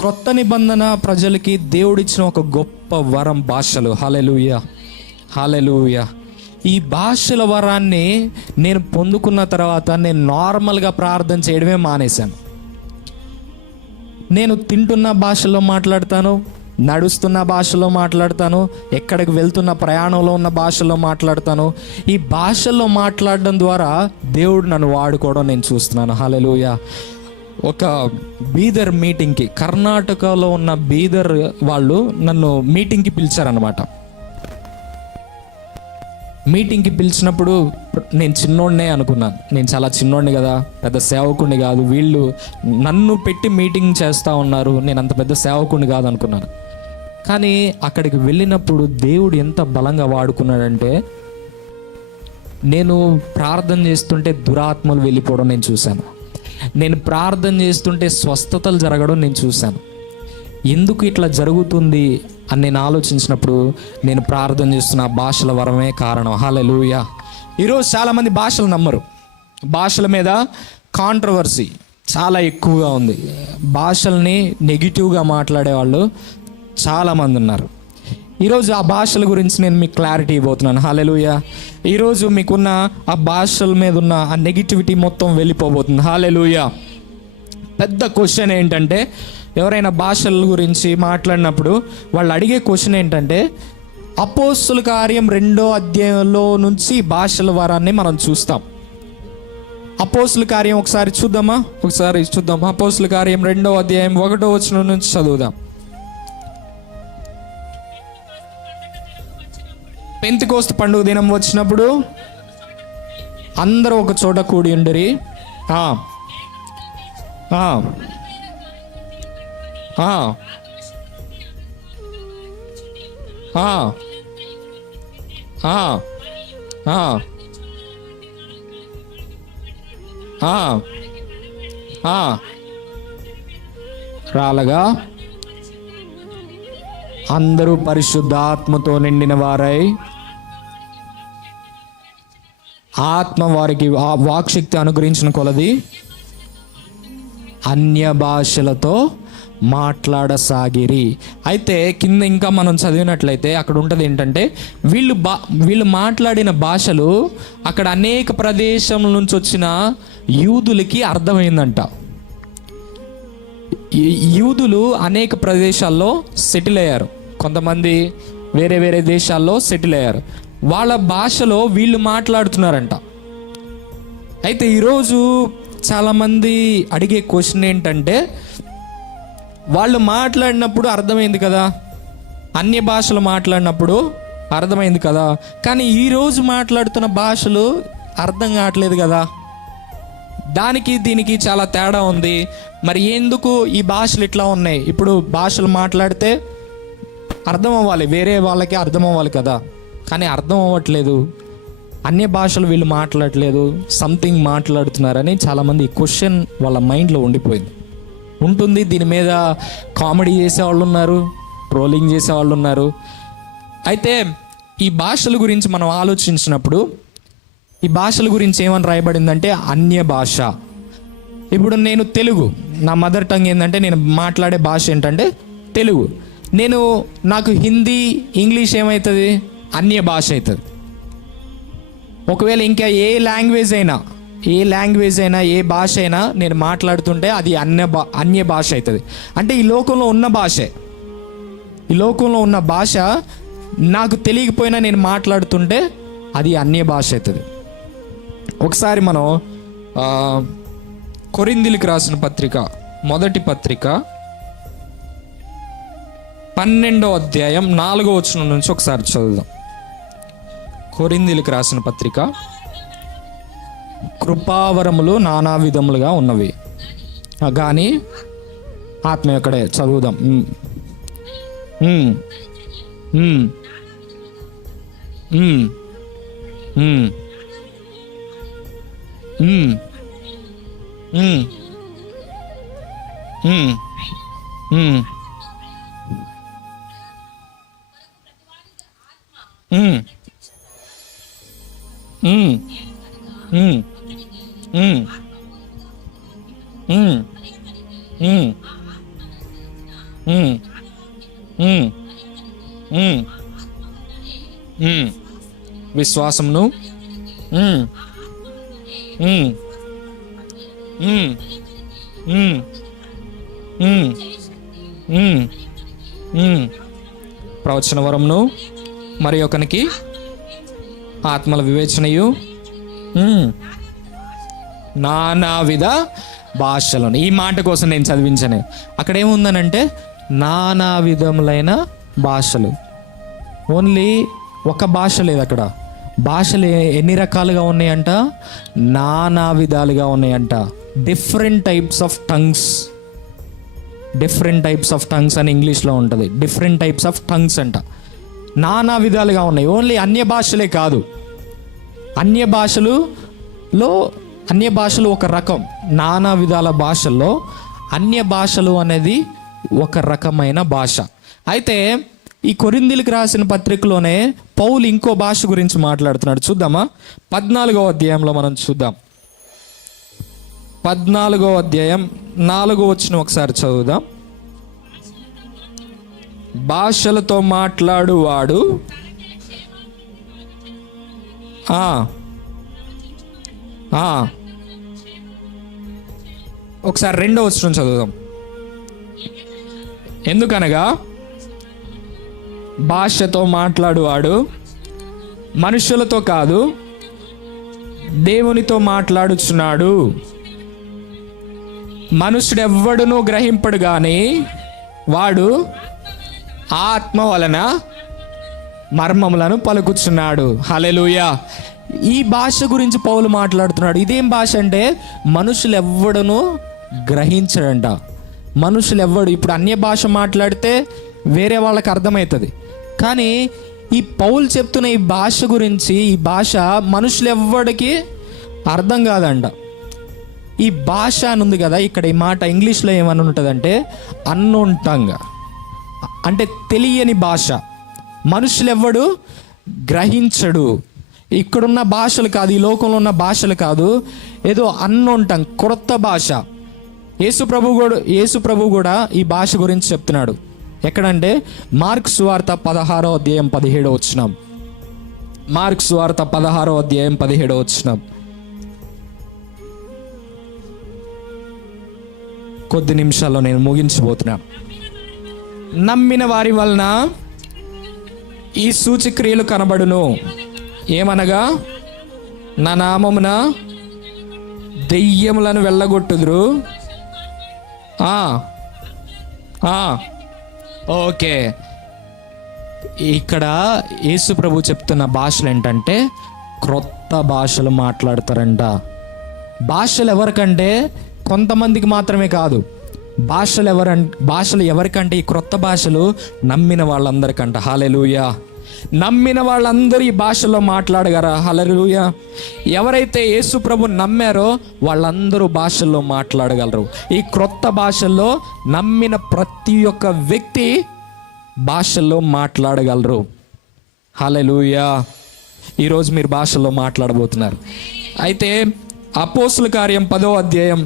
క్రొత్త నిబంధన ప్రజలకి దేవుడిచ్చిన ఒక గొప్ప వరం భాషలు. హల్లెలూయా, హల్లెలూయా. ఈ భాషల వరాన్ని నేను పొందుకున్న తర్వాత నేను నార్మల్గా ప్రార్థన చేయడమే మానేశాను. నేను తింటున్న భాషలో మాట్లాడతాను, నడుస్తున్న భాషలో మాట్లాడతాను, ఎక్కడికి వెళ్తున్న ప్రయాణంలో ఉన్న భాషలో మాట్లాడతాను. ఈ భాషల్లో మాట్లాడడం ద్వారా దేవుడు నన్ను వాడుకోవడం నేను చూస్తున్నాను. హల్లెలూయా. ఒక బీదర్ మీటింగ్కి, కర్ణాటకలో ఉన్న బీదర్ వాళ్ళు నన్ను మీటింగ్కి పిలిచారనమాట. మీటింగ్కి పిలిచినప్పుడు నేను చిన్నోడినే అనుకున్నాను. నేను చాలా చిన్నోడిని కదా, పెద్ద సేవకుడిని కాదు, వీళ్ళు నన్ను పెట్టి మీటింగ్ చేస్తూ ఉన్నారు, నేను అంత పెద్ద సేవకుడిని కాదు అనుకున్నాను. కానీ అక్కడికి వెళ్ళినప్పుడు దేవుడు ఎంత బలంగా వాడుకున్నాడంటే, నేను ప్రార్థన చేస్తుంటే దురాత్మలు వెళ్ళిపోవడం నేను చూశాను. నేను ప్రార్థన చేస్తుంటే స్వస్థతలు జరగడం నేను చూశాను. ఎందుకు ఇట్లా జరుగుతుంది అని నేను ఆలోచించినప్పుడు నేను ప్రార్థన చేస్తున్న భాషల వరమే కారణం. హల్లెలూయా. ఈరోజు చాలామంది భాషలు నమ్మరు. భాషల మీద కాంట్రవర్సీ చాలా ఎక్కువగా ఉంది. భాషల్ని నెగిటివ్గా మాట్లాడే వాళ్ళు చాలామంది ఉన్నారు. ఈరోజు ఆ భాషల గురించి నేను మీకు క్లారిటీ ఇవ్వబోతున్నాను. హల్లెలూయా. ఈరోజు మీకున్న ఆ భాషల మీద ఉన్న ఆ నెగిటివిటీ మొత్తం వెళ్ళిపోబోతుంది. హల్లెలూయా. పెద్ద క్వశ్చన్ ఏంటంటే, ఎవరైనా భాషల గురించి మాట్లాడినప్పుడు వాళ్ళు అడిగే క్వశ్చన్ ఏంటంటే, అపోస్తుల కార్యం 2వ అధ్యాయంలో నుంచి భాషల వరాన్ని మనం చూస్తాం. అపోస్తుల కార్యం ఒకసారి చూద్దాం. అపోస్తుల కార్యం 2వ అధ్యాయం 1వ వచనం నుంచి చదువుదాం. పెంతెకోస్తు పండుగ దినం వచ్చినప్పుడు అందరూ ఒక చోట కూడి ఉండిరి. రాలగా అందరూ పరిశుద్ధాత్మతో నిండిన వారై, ఆత్మ వారికి ఆ వాక్శక్తి అనుగ్రహించిన కొలది అన్య భాషలతో మాట్లాడసాగిరి. అయితే కింద ఇంకా మనం చదివినట్లయితే అక్కడ ఉంటుంది ఏంటంటే, వీళ్ళు మాట్లాడిన భాషలు అక్కడ అనేక ప్రదేశం నుంచి వచ్చిన యూదులకి అర్థమైందంట. యూదులు అనేక ప్రదేశాల్లో సెటిల్ అయ్యారు, కొంతమంది వేరే వేరే దేశాల్లో సెటిల్ అయ్యారు. వాళ్ళ భాషలో వీళ్ళు మాట్లాడుతున్నారంట. అయితే ఈరోజు చాలామంది అడిగే క్వశ్చన్ ఏంటంటే, వాళ్ళు మాట్లాడినప్పుడు అర్థమైంది కదా, అన్య భాషలు మాట్లాడినప్పుడు అర్థమైంది కదా, కానీ ఈరోజు మాట్లాడుతున్న భాషలు అర్థం కావట్లేదు కదా, దానికి దీనికి చాలా తేడా ఉంది. మరి ఎందుకు ఈ భాషలు ఇట్లా ఉన్నాయి? ఇప్పుడు భాషలు మాట్లాడితే అర్థం అవ్వాలి, వేరే వాళ్ళకి అర్థం అవ్వాలి కదా, కానీ అర్థం అవ్వట్లేదు. అన్య భాషలు వీళ్ళు మాట్లాడట్లేదు, సంథింగ్ మాట్లాడుతున్నారని చాలామంది ఈ క్వశ్చన్ వాళ్ళ మైండ్లో ఉంటుంది. దీని మీద కామెడీ చేసేవాళ్ళు ఉన్నారు, ట్రోలింగ్ చేసేవాళ్ళు ఉన్నారు. అయితే ఈ భాషల గురించి మనం ఆలోచించినప్పుడు ఈ భాషల గురించి ఏమని రాయబడిందంటే అన్య భాష. ఇప్పుడు నేను తెలుగు, నా మదర్ టంగ్ ఏంటంటే, నేను మాట్లాడే భాష ఏంటంటే తెలుగు. నాకు హిందీ, ఇంగ్లీష్ ఏమవుతుంది? అన్య భాష అవుతుంది. ఒకవేళ ఇంకా ఏ లాంగ్వేజ్ అయినా ఏ భాష అయినా నేను మాట్లాడుతుంటే అది అన్య భాష అవుతుంది. అంటే ఈ లోకంలో ఉన్న భాష నాకు తెలియకపోయినా నేను మాట్లాడుతుంటే అది అన్య భాష అవుతుంది. ఒకసారి మనం కొరింథీయులకు రాసిన పత్రిక, మొదటి పత్రిక 12వ అధ్యాయం 4వ వచనం నుంచి ఒకసారి చదువుదాం. కొరింథీయులకు రాసిన పత్రిక, కృపావరములు నానా విధములుగా ఉన్నవి కానీ ఆత్మ ఎక్కడే చదువుదాం. ఉమ్, ఉమ్, ఉమ్, ఉమ్. విశ్వాసమును, ఉమ్, ఉమ్, ఉమ్, ఉమ్, ఉమ్, ఉమ్, ఉమ్. ప్రవచన వరమును, మరి ఒకనికి ఆత్మల వివేచనయు, ఉమ్, నానావిధ భాషలను. ఈ మాట కోసం నేను చదివించాను. అక్కడ ఏముందనంటే నానా విధములైన భాషలు. ఓన్లీ ఒక భాష లేదు అక్కడ. భాషలు ఎన్ని రకాలుగా ఉన్నాయంట? నానా విధాలుగా ఉన్నాయంట. Different types of tongues. Different types of tongues అని ఇంగ్లీష్లో ఉంటుంది. డిఫరెంట్ టైప్స్ ఆఫ్ టంగ్స్ అంట. నానా విధాలుగా ఉన్నాయి. ఓన్లీ అన్య భాషలే కాదు. అన్య భాషలు ఒక రకం. నానా విధాల భాషల్లో అన్య భాషలు అనేది ఒక రకమైన భాష. అయితే ఈ కొరింథీయులకు రాసిన పత్రికలోనే పౌలు ఇంకో భాష గురించి మాట్లాడుతున్నాడు. చూద్దామా? 14వ అధ్యాయంలో మనం చూద్దాం. 14వ అధ్యాయం 4వ వచనం ఒకసారి చదువుదాం. భాషలతో మాట్లాడువాడు ఒకసారి 2వ వచనం చదువుదాం. ఎందుకనగా భాషతో మాట్లాడువాడు మనుషులతో కాదు, దేవునితో మాట్లాడుచున్నాడు. మనుషుడెవ్వడునూ గ్రహింపడు గాని వాడు ఆత్మ వలన మర్మములను పలుకుచున్నాడు. హల్లెలూయా. ఈ భాష గురించి పౌలు మాట్లాడుతున్నాడు. ఇదేం భాష అంటే మనుషులు ఎవ్వడునూ గ్రహించడంట. మనుషులు ఎవ్వడు ఇప్పుడు అన్య భాష మాట్లాడితే వేరే వాళ్ళకి అర్థమవుతుంది. కానీ ఈ పౌలు చెప్తున్న ఈ భాష గురించి, ఈ భాష మనుషులు ఎవ్వడికి అర్థం కాదంట. ఈ భాష అని ఉంది కదా, ఇక్కడ ఈ మాట ఇంగ్లీష్లో ఏమని ఉంటుందంటే అన్నోన్ టంగ్, అంటే తెలియని భాష. మనుషులు ఎవ్వడు గ్రహించడు. ఇక్కడున్న భాషలు కాదు, ఈ లోకంలో ఉన్న భాషలు కాదు, ఏదో అన్నోన్ టంగ్, క్రొత్త భాష. యేసు ప్రభు కూడా ఈ భాష గురించి చెప్తున్నాడు. ఎక్కడంటే మార్కు సువార్త 16వ అధ్యాయం 17వ వచనం. మార్కు సువార్త 16వ అధ్యాయం 17వ వచనం. కొద్ది నిమిషాల్లో నేను ముగించబోతున్నాను. నమ్మిన వారి వలన ఈ సూచక్రియలు కనబడును. ఏమనగా నా నామమున దెయ్యములను వెళ్ళగొట్టుదురు. ఓకే, ఇక్కడ యేసు ప్రభు చెప్తున్న భాషలు ఏంటంటే క్రొత్త భాషలు మాట్లాడతారంట. భాషలు ఎవరికంటే కొంతమందికి మాత్రమే కాదు. భాషలు ఎవరికంటే ఈ క్రొత్త భాషలు నమ్మిన వాళ్ళందరికంట. హల్లెలూయా. నమ్మిన వాళ్ళందరూ ఈ భాషలో మాట్లాడగలరా? హల్లెలూయా. ఎవరైతే యేసు ప్రభు నమ్మారో వాళ్ళందరూ భాషల్లో మాట్లాడగలరు. ఈ క్రొత్త భాషల్లో నమ్మిన ప్రతి ఒక్క వ్యక్తి భాషల్లో మాట్లాడగలరు. హల్లెలూయా. ఈరోజు మీరు భాషల్లో మాట్లాడబోతున్నారు. అయితే అపోస్తుల కార్యం 10వ అధ్యాయం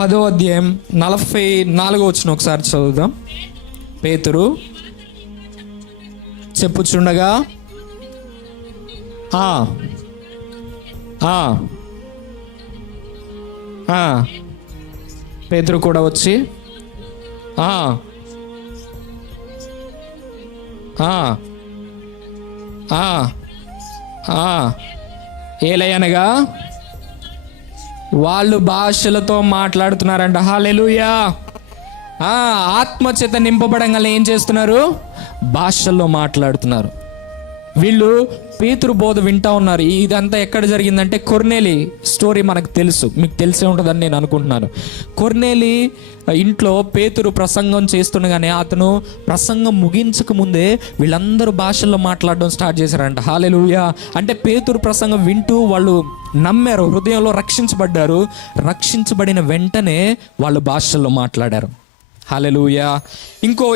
44వ వచనం ఒకసారి చదువుదాం. పేతురు చెప్పుచుండగా పేతురు కూడా వచ్చి ఏలయనగా వాళ్ళు భాషలతో మాట్లాడుతున్నారంట. హల్లెలూయా. ఆత్మచేత నింపబడంగా ఏం చేస్తున్నారు? భాషల్లో మాట్లాడుతున్నారు. వీళ్ళు పేతురు బోధ వింటా ఉన్నారు. ఇదంతా ఎక్కడ జరిగిందంటే కొర్నేలి స్టోరీ మనకు తెలుసు, మీకు తెలిసే ఉంటుందని నేను అనుకుంటున్నాను. కొర్నేలి ఇంట్లో పేతురు ప్రసంగం చేస్తుండగానే అతను ప్రసంగం ముగించక ముందే వీళ్ళందరూ భాషల్లో మాట్లాడడం స్టార్ట్ చేశారంట. హల్లెలూయా. అంటే పేతురు ప్రసంగం వింటూ వాళ్ళు నమ్మారు, హృదయంలో రక్షించబడ్డారు. రక్షించబడిన వెంటనే వాళ్ళు భాషల్లో మాట్లాడారు. హల్లెలూయా. ఇంకో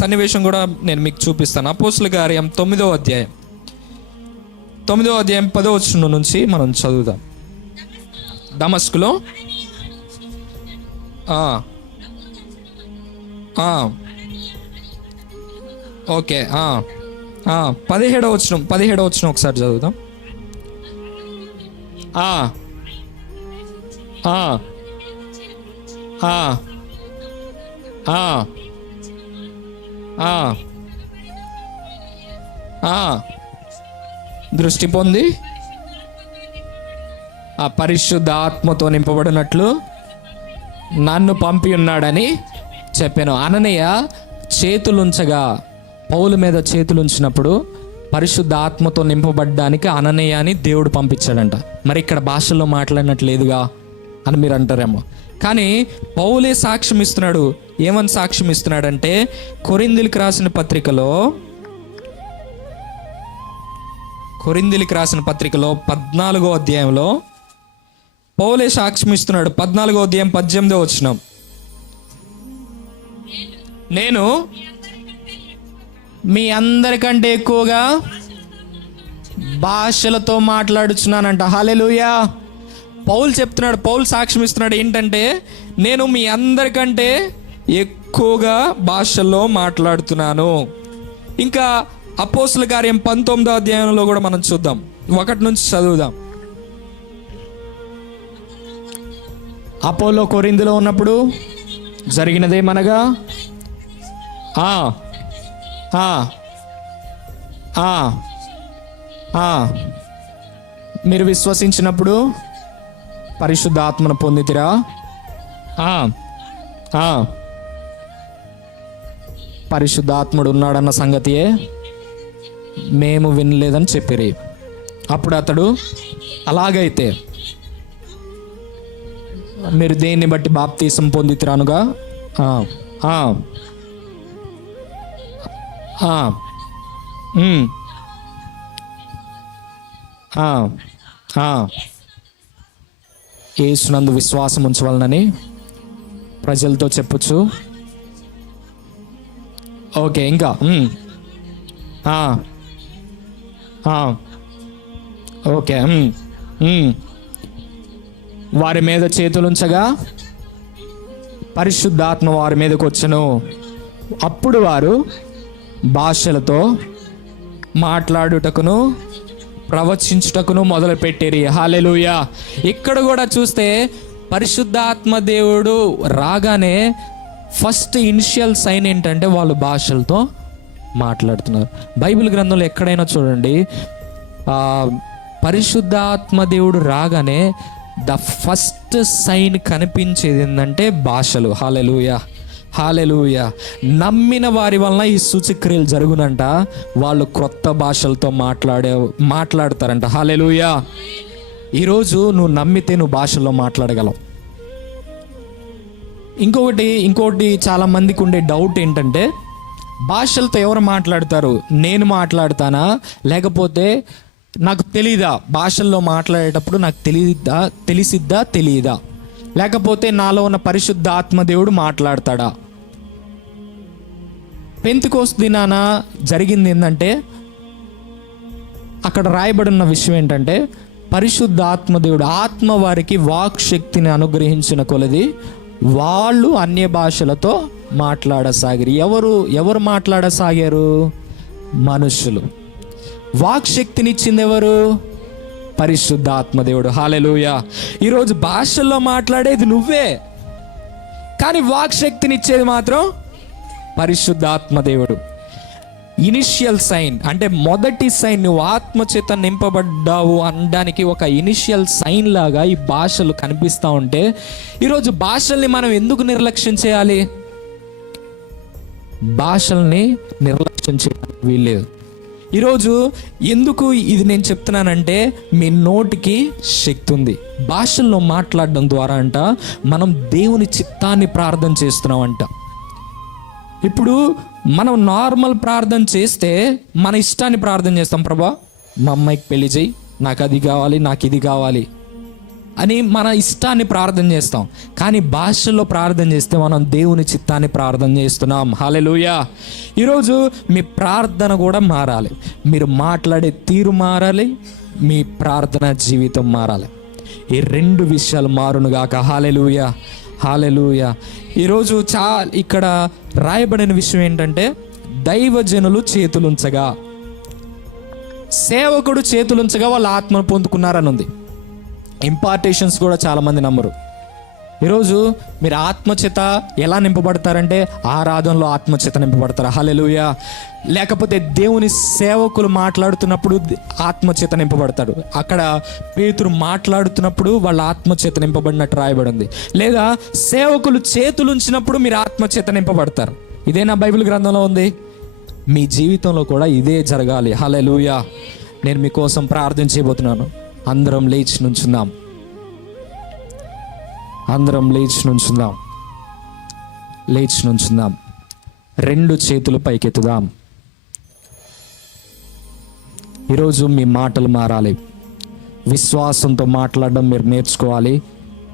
సన్నివేశం కూడా నేను మీకు చూపిస్తాను. అపోస్తుల కార్యం 9వ అధ్యాయం 10వ వచనం నుంచి మనం చదువుదాం. దమస్కులో ఓకే. 17వ వచనం ఒకసారి చదువుదాం. దృష్టి పొంది ఆ పరిశుద్ధ ఆత్మతో నింపబడినట్లు నన్ను పంపి ఉన్నాడని చెప్పాను. అననీయ చేతులుంచగా, పౌలు మీద చేతులుంచినప్పుడు పరిశుద్ధ ఆత్మతో నింపబడ్డానికి అననీయాని దేవుడు పంపించాడంట. మరి ఇక్కడ భాషల్లో మాట్లాడినట్లేదుగా అని మీరు అంటారేమో. కానీ పౌలే సాక్ష్యం ఇస్తున్నాడు. ఏమని సాక్ష్యం ఇస్తున్నాడంటే, కొరింథీయులకు రాసిన పత్రికలో 14వ అధ్యాయంలో పౌలే సాక్ష్యం ఇస్తున్నాడు. 14వ అధ్యాయం 18వ వచనం. నేను మీ అందరికంటే ఎక్కువగా భాషలతో మాట్లాడుచున్నానంట. హల్లెలూయా. పౌలు చెప్తున్నాడు, పౌలు సాక్ష్యం ఇస్తున్నాడు ఏంటంటే, నేను మీ అందరికంటే ఎక్కువగా భాషల్లో మాట్లాడుతున్నాను. ఇంకా అపోస్తుల కార్యం 19వ అధ్యాయంలో కూడా మనం చూద్దాం. 1 నుంచి చదువుదాం. అపోలో కొరింథీలో ఉన్నప్పుడు జరిగినదేమనగా, మీరు విశ్వసించినప్పుడు పరిశుద్ధ ఆత్మను పొందితిరా. పరిశుద్ధాత్ముడు ఉన్నాడన్న సంగతియే మేము వినలేదని చెప్పిరి. అప్పుడు అతడు, అలాగైతే మీరు దేన్ని బట్టి బాప్తీసం పొందితిరానుగా. యేసునందు విశ్వాసం ఉంచవలనని ప్రజలతో చెప్పొచ్చు. ఓకే. ఇంకా ఓకే. వారి మీద చేతులుంచగా పరిశుద్ధాత్మ వారి మీదకి వచ్చెను. అప్పుడు వారు భాషలతో మాట్లాడుటకును ప్రవచించుటకును మొదలుపెట్టిరి. హల్లెలూయా. ఇక్కడ కూడా చూస్తే పరిశుద్ధాత్మ దేవుడు రాగానే ఫస్ట్ ఇనిషియల్ సైన్ ఏంటంటే వాళ్ళు భాషలతో మాట్లాడుతున్నారు. బైబిల్ గ్రంథంలో ఎక్కడైనా చూడండి, పరిశుద్ధాత్మ దేవుడు రాగానే ద ఫస్ట్ సైన్ కనిపించేది ఏంటంటే భాషలు. హల్లెలూయా, హల్లెలూయా. నమ్మిన వారి వలన ఈ సూచక్రియలు జరుగునంట. వాళ్ళు క్రొత్త భాషలతో మాట్లాడతారంట. హల్లెలూయా. ఈరోజు నువ్వు నమ్మితే నువ్వు భాషల్లో మాట్లాడగలవు. ఇంకొకటి చాలా మందికి ఉండే డౌట్ ఏంటంటే, భాషలతో ఎవరు మాట్లాడతారు? నేను మాట్లాడతానా, లేకపోతే నాకు తెలీదా? భాషల్లో మాట్లాడేటప్పుడు నాకు తెలిసిద్దా తెలియదా, లేకపోతే నాలో ఉన్న పరిశుద్ధ ఆత్మదేవుడు మాట్లాడతాడా? పెంతెకోస్తు దినాన జరిగింది ఏంటంటే, అక్కడ రాయబడిన విషయం ఏంటంటే, పరిశుద్ధ ఆత్మదేవుడు ఆత్మ వారికి వాక్ శక్తిని అనుగ్రహించిన కొలది వాళ్ళు అన్య భాషలతో మాట్లాడసాగారు. ఎవరు మాట్లాడసాగారు? మనుషులు. వాక్ శక్తిని ఇచ్చింది ఎవరు? పరిశుద్ధ ఆత్మదేవుడు. హల్లెలూయా. ఈరోజు భాషల్లో మాట్లాడేది నువ్వే, కానీ వాక్ శక్తిని ఇచ్చేది మాత్రం పరిశుద్ధ ఆత్మదేవుడు. ఇనిషియల్ సైన్ అంటే మొదటి సైన్, నువ్వు ఆత్మచేత నింపబడ్డావు అనడానికి ఒక ఇనిషియల్ సైన్ లాగా ఈ భాషలు కనిపిస్తూ ఉంటే, ఈరోజు భాషల్ని మనం ఎందుకు నిర్లక్ష్యం చేయాలి? భాషల్ని నిర్లక్ష్యం చేయడానికి వీల్లేదు. ఈరోజు ఎందుకు ఇది నేను చెప్తున్నానంటే, మీ నోటికి శక్తి ఉంది. భాషల్లో మాట్లాడడం ద్వారా అంట మనం దేవుని చిత్తాన్ని ప్రార్థన చేస్తున్నామంట. ఇప్పుడు మనం నార్మల్ ప్రార్థన చేస్తే మన ఇష్టాన్ని ప్రార్థన చేస్తాం. ప్రభా, మా అమ్మాయికి పెళ్లి చేయి, నాకు అది కావాలి, నాకు ఇది కావాలి అని మన ఇష్టాన్ని ప్రార్థన చేస్తాం. కానీ భాషల్లో ప్రార్థన చేస్తే మనం దేవుని చిత్తాన్ని ప్రార్థన చేస్తున్నాం. హల్లెలూయా. ఈరోజు మీ ప్రార్థన కూడా మారాలి. మీరు మాట్లాడే తీరు మారాలి, మీ ప్రార్థన జీవితం మారాలి. ఈ రెండు విషయాలు మారునుగాక. హల్లెలూయా. హల్లెలూయా. ఈరోజు ఇక్కడ రాయబడిన విషయం ఏంటంటే, దైవజనులు చేతులుంచగా, సేవకుడు చేతులుంచగా వాళ్ళ ఆత్మను పొందుకున్నారని ఉంది. ఇంపార్టేషన్స్ కూడా చాలామంది నమ్మరు. ఈరోజు మీరు ఆత్మచేత ఎలా నింపబడతారంటే, ఆరాధనలో ఆత్మచేత నింపబడతారు. హల్లెలూయా. లేకపోతే దేవుని సేవకులు మాట్లాడుతున్నప్పుడు ఆత్మచేత నింపబడతాడు. అక్కడ పేతురు మాట్లాడుతున్నప్పుడు వాళ్ళ ఆత్మచేత నింపబడినట్టు రాయబడి ఉంది. లేదా సేవకులు చేతులుంచినప్పుడు మీరు ఆత్మచేత నింపబడతారు. ఇదే నా బైబిల్ గ్రంథంలో ఉంది. మీ జీవితంలో కూడా ఇదే జరగాలి. హల్లెలూయా. నేను మీకోసం ప్రార్థన చేయబోతున్నాను. అందరం లేచి నుంచుందాం. అందరం లేచి నుంచుందాం. 2 చేతులు పైకెత్తుదాం. ఈరోజు మీ మాటలు మారాలి. విశ్వాసంతో మాట్లాడడం మీరు నేర్చుకోవాలి.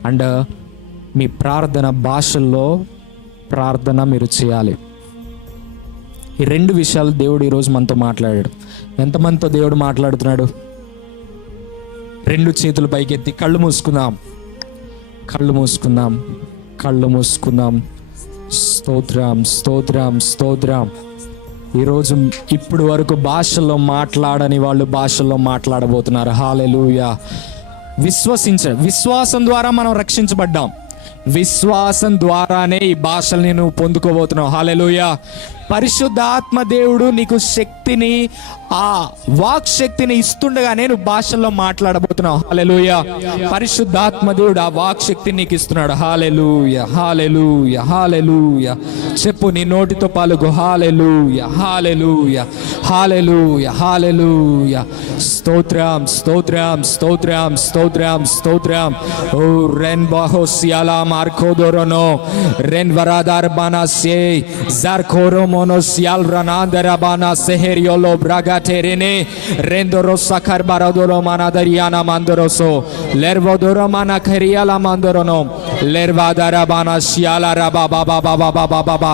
అండ్ మీ ప్రార్థన భాషల్లో ప్రార్థన మీరు చేయాలి. ఈ 2 విషయాలు దేవుడు ఈరోజు మనతో మాట్లాడాడు. ఎంతమందితో దేవుడు మాట్లాడుతున్నాడు? 2 చేతులు పైకెత్తి కళ్ళు మూసుకుందాం. స్తోత్రం. ఈరోజు ఇప్పుడు వరకు భాషల్లో మాట్లాడని వాళ్ళు భాషల్లో మాట్లాడబోతున్నారు. హల్లెలూయా. విశ్వాసం ద్వారా మనం రక్షించబడ్డాం. విశ్వాసం ద్వారానే ఈ భాషల్ని నువ్వు పొందుకోబోతున్నావు. హల్లెలూయా. పరిశుద్ధాత్మ దేవుడు నీకు శక్తిని, ఆ వాక్ శక్తిని ఇస్తుండగానే నువ్వు భాషల్లో మాట్లాడబోతున్నావు. హల్లెలూయా. పరిశుద్ధాత్మ దేవుడు ఆ వాక్ శక్తిని నీకు ఇస్తున్నాడు. హల్లెలూయా, హల్లెలూయా, హల్లెలూయా. చెప్పు, నీ నోటితో పాలుగు. హల్లెలూయా, హల్లెలూయా, హల్లెలూయా, హల్లెలూయా. స్తోత్రం. ఓ రెన్ బాహోసియాలా మార్కోదోరనో రెన్ వరాదార్ బానాసే జార్కోరో Monosial ranandera bana seheriolo bragaterene rendoro sakar baradoro manadariana mandoroso lervodoro mana keriala mandorono lervadara bana shiala raba baba baba baba baba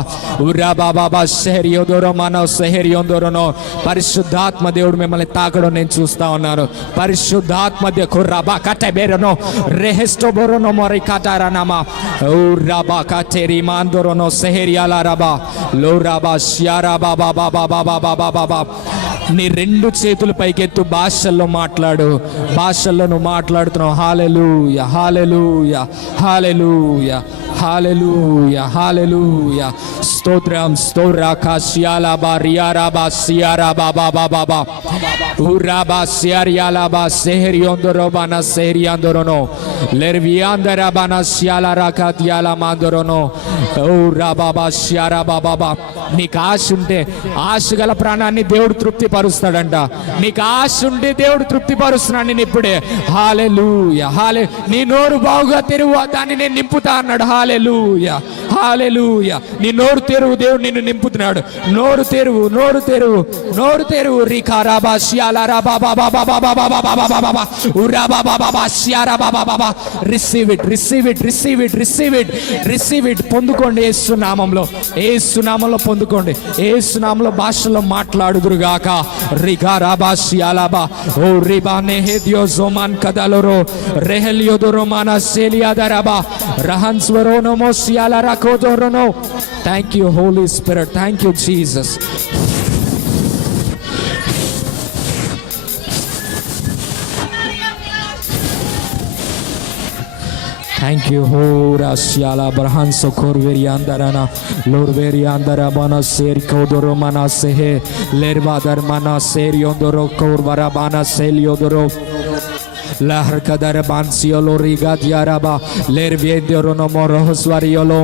uraba baba seheriodoro mana seheriondorono. పరిశుద్ధాత్మ దేవుడు మిమ్మల్ని తాకడం నేను చూస్తా ఉన్నాను. పరిశుద్ధాత్మ దేవుడు కటబెరనో రెహెస్టో బొరనో మరి కటారనమా ఉరబా కటెరి మందరోనో సెహెరియాలా రబా లోరబా షియారా బాబా బాబా బాబా బాబా బాబా. నీ 2 చేతులు పైకెత్తు. భాషల్లో మాట్లాడు. భాషల్లో నువ్వు మాట్లాడుతున్నావు. హల్లెలూయా, హల్లెలూయా, హల్లెలూయా, హల్లెలూయా, హల్లెలూయా. స్తోత్రం. స్తోరాకా షియాలా బా రియారా బా సియారా బాబా బాబా బా ఉరాబా సియారియాలా బా సెహరియోందరో బానా సెహరియాందరోనో లెర్వియాందరా బానా షియాలా రాకాతియాలా మాందరోనో ఉరాబా బా షియారా బాబా బా. నీకు ఆశ ఉంటే, ఆశ గల ప్రాణాన్ని దేవుడు తృప్తిపరుస్తాడంట. నీకు ఆశ ఉంటే దేవుడు తృప్తిపరుస్తున్నాడు నేను ఇప్పుడే. హల్లెలూయా. నీ నోరు బాగుగా తెరువు, దాన్ని నేను నింపుతా అన్నాడు. హల్లెలూయా, హల్లెలూయా. నీ నోరు తెరువు, దేవుడు నిన్ను నింపుతున్నాడు. నోరు తెరువు. రికారాబా షియాలారా బాబా బాబా బాబా బాబా బాబా బాబా ఉరాబా బాబా షియారా బాబా బాబా. Receive it. పొందుకోండి యేసు నామములో పొందుకోండి. యేసు నామములో భాషలో మాట్లాడుదురుగాక. రిగారాబా షియాలాబా ఓ రిబానే హెదియో జోమాన్ కదలోరో రెహెలియోదోరో మానా సెలియాదరాబా రహన్స్వరోనో మోసియాలారా కోదోరోనో. Thank you, Holy Spirit. Thank you, Jesus. Thank you, Hora Siala Brahan Sokor Veriandarana Lord Veriandara Bana Seri Kodoro Mana Sehe Lervadar Mana Seriondoro Kor Varabana Seliodoro La Harkadara Bansiolo Riga Diaraba Lerviendorono Moroswariolo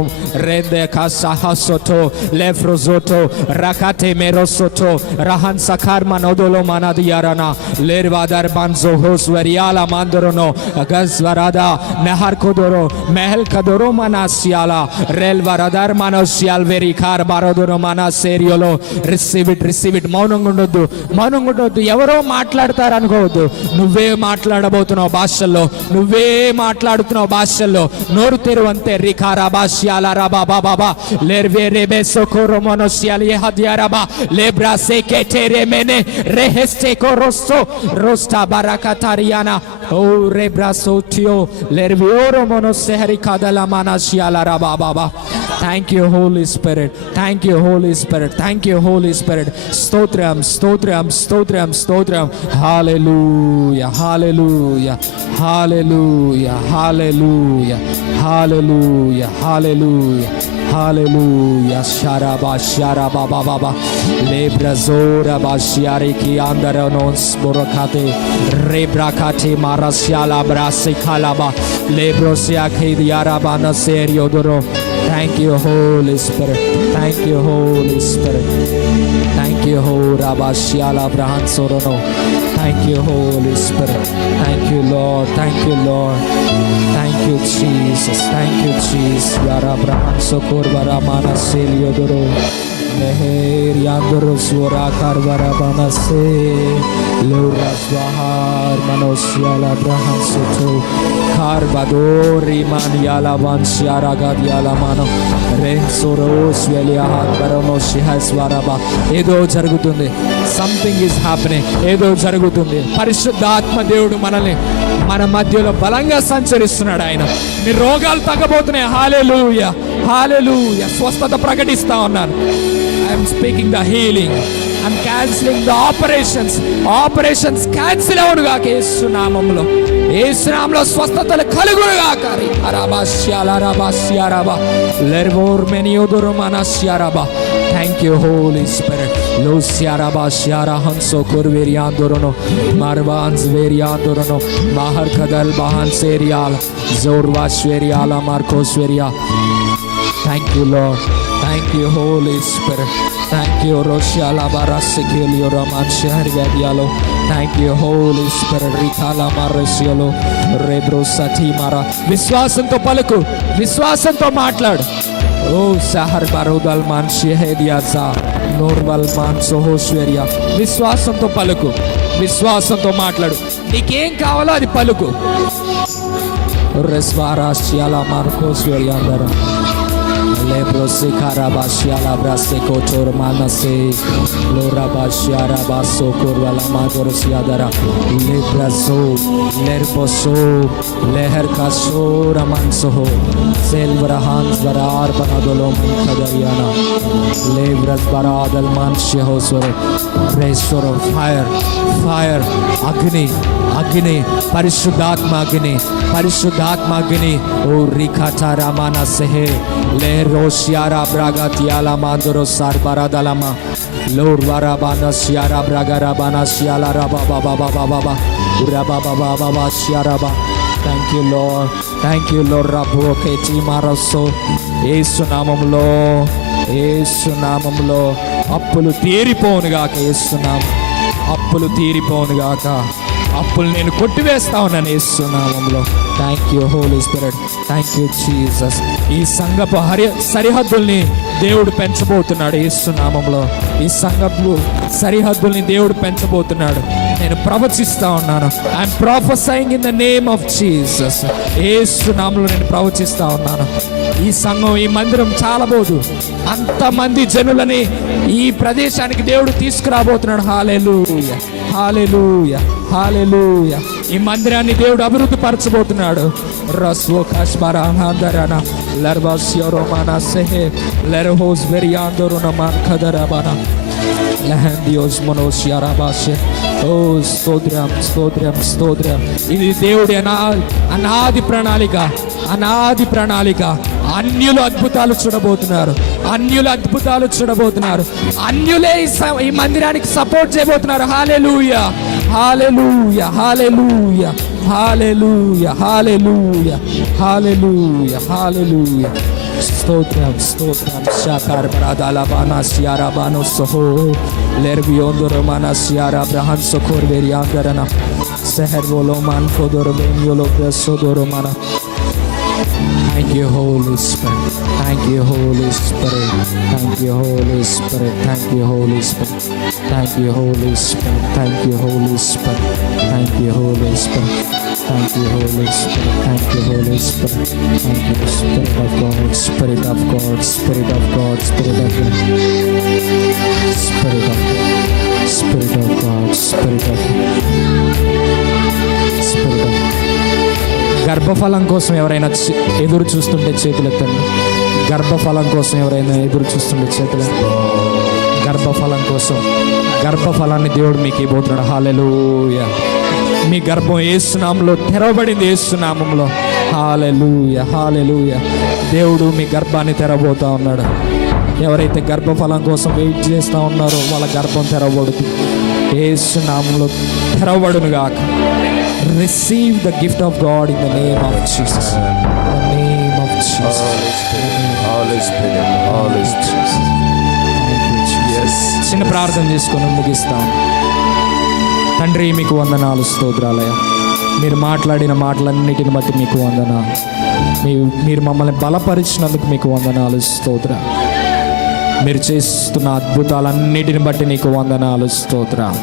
Rende Casa Hasoto Lefrozoto Rakate Merosoto Rahan Sakar Manodolo Manadiarana Lervadar Banzo Hoswariala Mandorono Agazvarada Nahar Kodoro Mehel Kadoro Manasiala Relvaradar Manosial Verikar Barodoro Mana Seriolo. Receive it. మౌనంగా ఉండొద్దు. ఎవరో మాట్లాడతారు అనుకోవద్దు. నువ్వే మాట్లాడ మాట్లాడబోతున్నావు భాషల్లో, నువ్వే మాట్లాడుతున్నావు భాషల్లో. నోరు తెరువంతే. రికారా బాష్యాల రబా బాబా లెర్వే రెబే సోకోరో మనోసియాలి హదియారబా లెబ్రా సెకెటెరే మెనే రెహెస్టే కోరోస్తో రోస్టా బారాకతారియానా ఓ రెబ్రా సోటియో లెర్వియోరో మనోసెహరి కదలా మనసియాల రబా బాబా. Thank you Holi spirit, thank you Holi spirit, thank you Holi spirit. స్తోత్రం స్తోత్రం స్తోత్రం స్తోత్రం. Hallelujah hallelujah hallelujah hallelujah hallelujah hallelujah hallelujah. షరబా షరబా బాబా లేబ్రజోరా బాషియారికి అందరనోన్స్ బురకాతే రేబ్రాకాతే మారస్యాలా బ్రాసికాలాబా లేబ్రోసియా ఖేదియారాబా నసేరియోదరో. Thank you, Holy Spirit. Thank you, Holy Spirit. Thank you, Rabashiala Brahan Sorono. Thank you, Holy Spirit. Thank you, Lord. Thank you, Lord. Thank you, Jesus. Thank you, Jesus. Yara Brahan Sokor Varamana Seliodoro. Meher Yandoro Swara Karvarabana Se. Luras Vahar Manoshiala Brahan Soto. Karbadori Maniala Vanshiara Gadiala Mano Rensoros Veliahan Barono Shihaswaraba. Edo జరుగుతుంది. Something is happening. ఏదో జరుగుతుంది. పరిశుద్ధాత్మ దేవుడు మనల్ని మన మధ్యలో బలంగా సంచరిస్తున్నాడు. ఆయన నీ రోగాలు తగ్గబోతున్నాయి. హల్లెలూయా హల్లెలూయా. స్వస్థత ప్రకటిస్తా ఉన్నాను. I'm speaking the healing. I'm canceling the operations cancel అవునుగాక యేసు నామములో. యేసు నామములో స్వస్థతలు కలుగునుగాక. అరాబాష్యాలా రాబాష్యారాబా లెర్వోర్ మెనియోదొరు మనస్యారాబా. Thank you, Holy Spirit. Losiaraba Shiara Hanso Kurveriandorono Marvans Veriandorono Mahar Kadal Bahan Serial Zorvashveriala Marcosveria. Thank you, Lord. Thank you, Holy Spirit. Thank you, Roshala Barasikilio Raman Shahriadialo. Thank you, Holy Spirit. Rikala Maresialo Rebro Satimara. విశ్వాసంతో పలుకు, విశ్వాసంతో మాట్లాడు. ఓ సహర్ బరోదల్ మాన్ షెహేదియాసా నోర్వల్ మాన్ సోహోశ్వర్య. విశ్వాసంతో పలుకు, విశ్వాసంతో మాట్లాడు. నీకేం కావాలో అది పలుకు. రెస్వారాశ్యాల మార్కోశ్వర్య అందరం Lebrosi Karabashiala Brase Kotor Manase Lorabashiara Baso Kurvala Magorosiadara Lebraso Lerboso Leherkaso Ramansoho Selvrahans Varar Banadolom Kadariana Lebras Baradal Manshehosore. Resor of fire, fire, Agni, Agni, Parishuddhatma Agni, Parishuddhatma Agni. O Rikata Ramana Sehe Leroshiara Bragatiala Mandoro Sarbaradalama Lord Varabana Shiara Bragarabana Shiala Rababa Baba Baba Rababa Baba Shiaraba. Thank you, Lord. Thank you, Lord. Raboketi Maraso యేసు నామములో, యేసు నామములో అప్పులు తీరిపోనుగాక. యేసు నామం అప్పులు తీరిపోనుగాక. అప్పులు నేను కొట్టివేస్తా ఉన్నాను యేసు నామములో. Thank you Holi spirit. Thank you Jesus. ఈ సంఘపు సరిహద్దుల్ని దేవుడు పెంచబోతున్నాడు యేసు నామములో. ఈ సంఘపు సరిహద్దుల్ని దేవుడు పెంచబోతున్నాడు. నేను ప్రవచిస్తా ఉన్నాను. I am professing in the name of Jesus. యేసు నామములో నేను ప్రవచిస్తా ఉన్నాను. ఈ సంఘం, ఈ మందిరం చాలబోదు. అంతమంది జనులని ఈ ప్రదేశానికి దేవుడు తీసుకురాబోతున్నాడు. హల్లెలూయా హల్లెలూయా హల్లెలూయా. ఈ మందిరాన్ని దేవుడు అభివృద్ధి పరచబోతున్నాడు. రస్వో కస్మరాందరన లర్వాస్యోరోమానా సెహే లెర్హోస్ వెరియాందోరున మాన్కదరబన లహందియోస్ మనోసియారాబాషే. ఓ స్తోత్రం స్తోత్రం స్తోత్రం. ఇది దేవుడి అనాది ప్రణాళిక, అనాది ప్రణాళిక. అన్యులు అద్భుతాలు చూడబోతున్నారు, అన్యులు అద్భుతాలు చూడబోతున్నారు. అన్యులే ఈ మందిరానికి సపోర్ట్ చేయబోతున్నారు. హల్లెలూయా hallelujah hallelujah hallelujah hallelujah hallelujah hallelujah. స్తోత్రం స్తోత్రం. షాకార్ బరాదాల బానా సియారా బానో సోహో లెర్వియోందోరో మానా సియారా బ్రహన్ సోఖోర్ వెరియాందరన సెహర్ వోలో మాన్ కోదోరో బెన్యోలో బ్రసోదోరో మానా. Thank you, Holy Spirit. Thank you, Holy Spirit. Thank you, Holy Spirit. Thank you, Holy Spirit. Thank you, Holy Spirit. Thank you, Holy Spirit. Thank you, Holy Spirit. Thank you, Holy Spirit. Thank you, Holy Spirit. Thank you, Spirit of God. Spirit of God. Spirit of God. Spirit of God. Spirit of God. Spirit of God. Spirit of God. Spirit of God. గర్భఫలం కోసం ఎవరైనా ఎదురు చూస్తుంటే చేతులు ఎత్తండి. గర్భఫలం కోసం ఎవరైనా ఎదురు చూస్తుంటే చేతులు. గర్భఫలం కోసం, గర్భఫలాన్ని దేవుడు మీకు ఇవ్వబోతున్నాడు. హల్లెలూయా. మీ గర్భం యేసు నామములో తెరవబడింది. యేసు నామములో. హల్లెలూయా, హల్లెలూయా. దేవుడు మీ గర్భాన్ని తెరవబోతా ఉన్నాడు. ఎవరైతే గర్భఫలం కోసం వెయిట్ చేస్తూ ఉన్నారో వాళ్ళ గర్భం తెరవబడుతుంది. యేసు నామములో తెరవబడును గాక. Receive the gift of God in the name of Jesus. In the name of Jesus. Holy Spirit, Holy Spirit. Yes. చిన్న ప్రార్థన చేసుకొని ముగిస్తాం. తండ్రి, మీకు వందనాలు, స్తోత్రాలయ. మీరు మాట్లాడిన మాటలన్నిటిని బట్టి మీకు వందనాలు. మీరు మమ్మల్ని బలపరిచినందుకు మీకు వందనాలు, స్తోత్రాలు. మీరు చేస్తున్న అద్భుతాలన్నిటిని బట్టి నీకు వందనాలు, స్తోత్రాలు.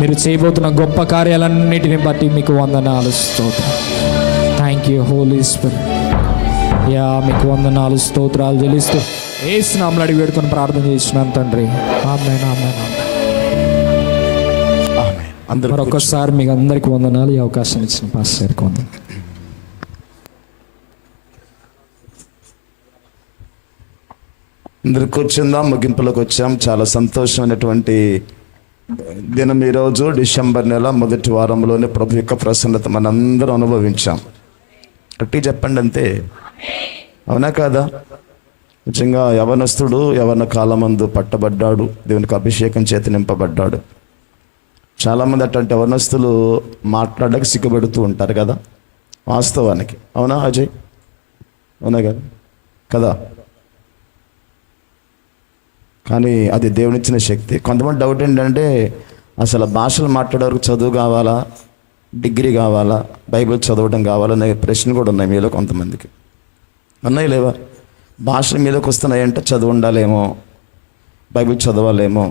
మీరు చేయబోతున్న గొప్ప కార్యాలన్నిటిని బట్టి మీకు వందనాలు, స్తోత్రం. Thank you, Holi Spirit. Yeah, మీకు వందనాలు, స్తోత్రాలు చెల్లిస్తూ యేసు నామములో అడిగి వేడుకొని ప్రార్థన చేస్తున్నాను తండ్రి. ఆమేన్, ఆమేన్, ఆమేన్. మరొకసారి మీకు అందరికీ వందనాలు. ఈ అవకాశం ఇచ్చిన పాస్టర్కి వందనాలు. అందరు కూర్చుందాం. ముగింపులోకి వచ్చాం. చాలా సంతోషమైనటువంటి దినం ఈరోజు. డిసెంబర్ నెల మొదటి వారంలోనే ప్రభు యొక్క ప్రసన్నత మనందరం అనుభవించాం. గట్టి చెప్పండి అంతే. అవునా కాదా? నిజంగా యవనస్తుడు యవన కాలమందు పట్టబడ్డాడు, దేవునికి అభిషేకం చేత నింపబడ్డాడు. చాలామంది అట్లాంటి యవనస్తులు మాట్లాడక సిగ్గుపడుతూ ఉంటారు కదా, వాస్తవానికి. అవునా అజయ్? అవునా కదా? కానీ అది దేవునిచ్చిన శక్తి. కొంతమంది డౌట్ ఏంటంటే, అసలు భాషలు మాట్లాడే వరకు చదువు కావాలా, డిగ్రీ కావాలా, బైబిల్ చదవడం కావాలా అనే ప్రశ్నలు కూడా ఉన్నాయి మీలో కొంతమందికి. ఉన్నాయి లేవా? భాషలు మీలోకి వస్తున్నాయంటే చదువు ఉండాలేమో, బైబిల్ చదవాలేమో.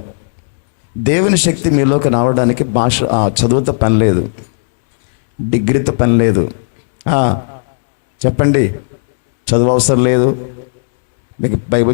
దేవుని శక్తి మీలోకి రావడానికి భాష చదువుతో పని లేదు, డిగ్రీతో పని లేదు. చెప్పండి, చదువు అవసరం లేదు, మీకు బైబిల్